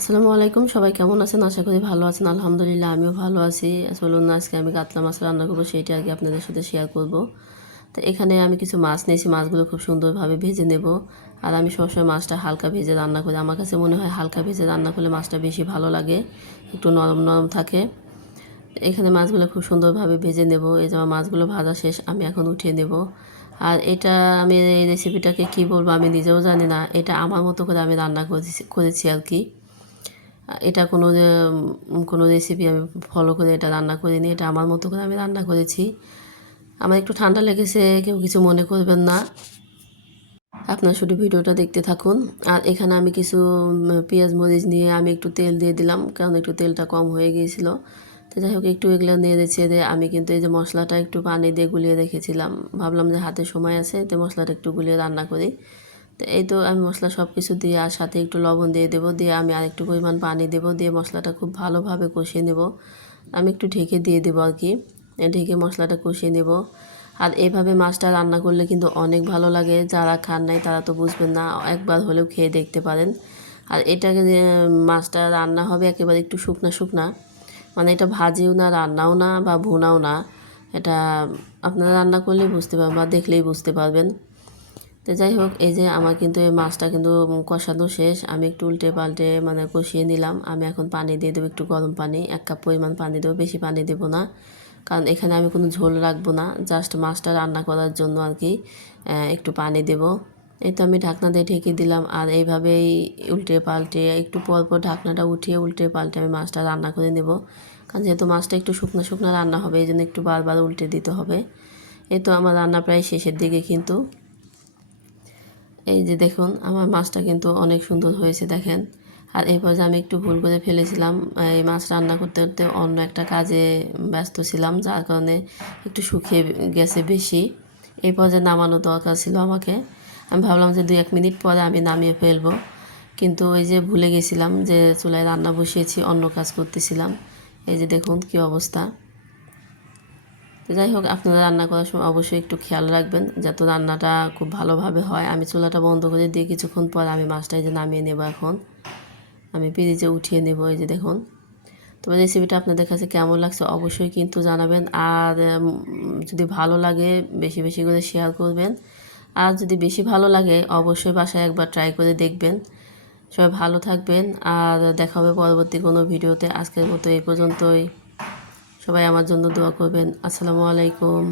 আসসালামু আলাইকুম, সবাই কেমন আছেন? আশা করি ভালো আছেন। আলহামদুলিল্লাহ আমিও ভালো আছি। চলুন না আজকে আমি কাতলা মাছ রান্না করবো, সেইটা আগে আপনাদের সাথে শেয়ার করব। তো এখানে আমি কিছু মাছ নিয়েছি, মাছগুলো খুব সুন্দরভাবে ভেজে নেব। আর আমি সবসময় মাছটা হালকা ভেজে রান্না করি, আমার কাছে মনে হয় হালকা ভেজে রান্না করলে মাছটা বেশি ভালো লাগে, একটু নরম নরম থাকে। এখানে মাছগুলো খুব সুন্দরভাবে ভেজে নেব। এই যে আমার মাছগুলো ভাজা শেষ, আমি এখন উঠিয়ে নেব। আর এটা আমি এই রেসিপিটাকে কী বলবো আমি নিজেও জানি না, এটা আমার মতো করে আমি রান্না করেছি আর কি। এটা কোনো রেসিপি আমি ফলো করে এটা রান্না করিনি, এটা আমার মতো করে আমি রান্না করেছি। আমার একটু ঠান্ডা লেগেছে, কেউ কিছু মনে করবেন না, আপনারা শুধু ভিডিওটা দেখতে থাকুন। আর এখানে আমি কিছু পেঁয়াজ মরিচ নিয়ে আমি একটু তেল দিয়ে দিলাম, কারণ একটু তেলটা কম হয়ে গিয়েছিল। তো যাই হোক, একটু এগুলো নেড়ে ছেড়ে আমি কিন্তু এই যে মশলাটা একটু পানি দিয়ে গুলিয়ে রেখেছিলাম, ভাবলাম যে হাতে সময় আছে তো মশলাটা একটু গুলিয়ে রান্না করি। তো এই তো আমি মশলা সব কিছু দিয়ে আর সাথে একটু লবণ দিয়ে দেবো, দিয়ে আমি আরেকটু পরিমাণ পানি দেবো, দিয়ে মশলাটা খুব ভালোভাবে কষিয়ে নেব। আমি একটু ঢেকে দিয়ে দেবো আর কি, ঢেকে মশলাটা কষিয়ে নেব। আর এভাবে মাছটা রান্না করলে কিন্তু অনেক ভালো লাগে, যারা খান নাই তারা তো বুঝবেন না, একবার হলেও খেয়ে দেখতে পারেন। আর এটাকে যে মাছটা রান্না হবে একেবারে একটু শুকনা শুকনা, মানে এটা ভাজিও না, রান্নাও না বা ভুনাও না, এটা আপনারা রান্না করলেই বুঝতে পারবেন বা দেখলেই বুঝতে পারবেন। তো যাই হোক, এই যে আমার কিন্তু এই মাছটা কিন্তু কষানো শেষ, আমি একটু উল্টে পাল্টে মানে কষিয়ে নিলাম। আমি এখন পানি দিয়ে দেবো, একটু গরম পানি, 1 কাপ পরিমাণ পানি দেবো, বেশি পানি দেবো না, কারণ এখানে আমি কোনো ঝোল রাখবো না, জাস্ট মাছটা রান্না করার জন্য আর কি একটু পানি দেব। এই তো আমি ঢাকনা দিয়ে ঢেকে দিলাম, আর এইভাবেই উল্টে পাল্টে একটু পর পর ঢাকনাটা উঠিয়ে উল্টে পাল্টে আমি মাছটা রান্না করে নেব, কারণ যেহেতু মাছটা একটু শুকনো শুকনো রান্না হবে এই জন্য একটু বারবার উল্টে দিতে হবে। এই তো আমার রান্না প্রায় শেষের দিকে কিন্তু। এই যে দেখুন, আমার মাছটা কিন্তু অনেক সুন্দর হয়েছে দেখেন। আর এই পর্যায়ে আমি একটু ভুল করে ফেলেছিলাম, এই মাছ রান্না করতে করতে অন্য একটা কাজে ব্যস্ত ছিলাম, যার কারণে একটু শুকিয়ে গেছে বেশি। এই পর্যায়ে নামানো দরকার ছিল আমাকে, আমি ভাবলাম যে 2-1 মিনিট পরে আমি নামিয়ে ফেলবো, কিন্তু ওই যে ভুলে গেছিলাম যে চুলায় রান্না বসিয়েছি, অন্য কাজ করতেছিলাম। এই যে দেখুন কী অবস্থা। তো যাই হোক, আপনারা রান্না করার সময় অবশ্যই একটু খেয়াল রাখবেন যাতে রান্নাটা খুব ভালোভাবে হয়। আমি চুলাটা বন্ধ করে দিয়ে কিছুক্ষণ পর আমি মাছটা এই যে নামিয়ে নেব, এখন আমি ফ্রিজে উঠিয়ে নেব। এই যে দেখুন, তবে রেসিপিটা আপনাদের কাছে কেমন লাগছে অবশ্যই কিন্তু জানাবেন। আর যদি ভালো লাগে বেশি বেশি করে শেয়ার করবেন। আর যদি বেশি ভালো লাগে অবশ্যই বাসায় একবার ট্রাই করে দেখবেন। সবাই ভালো থাকবেন, আর দেখা হবে পরবর্তী কোনো ভিডিওতে। আজকের মতো এই পর্যন্তই, সবাই আমার জন্য দোয়া করবেন। আসসালামু আলাইকুম।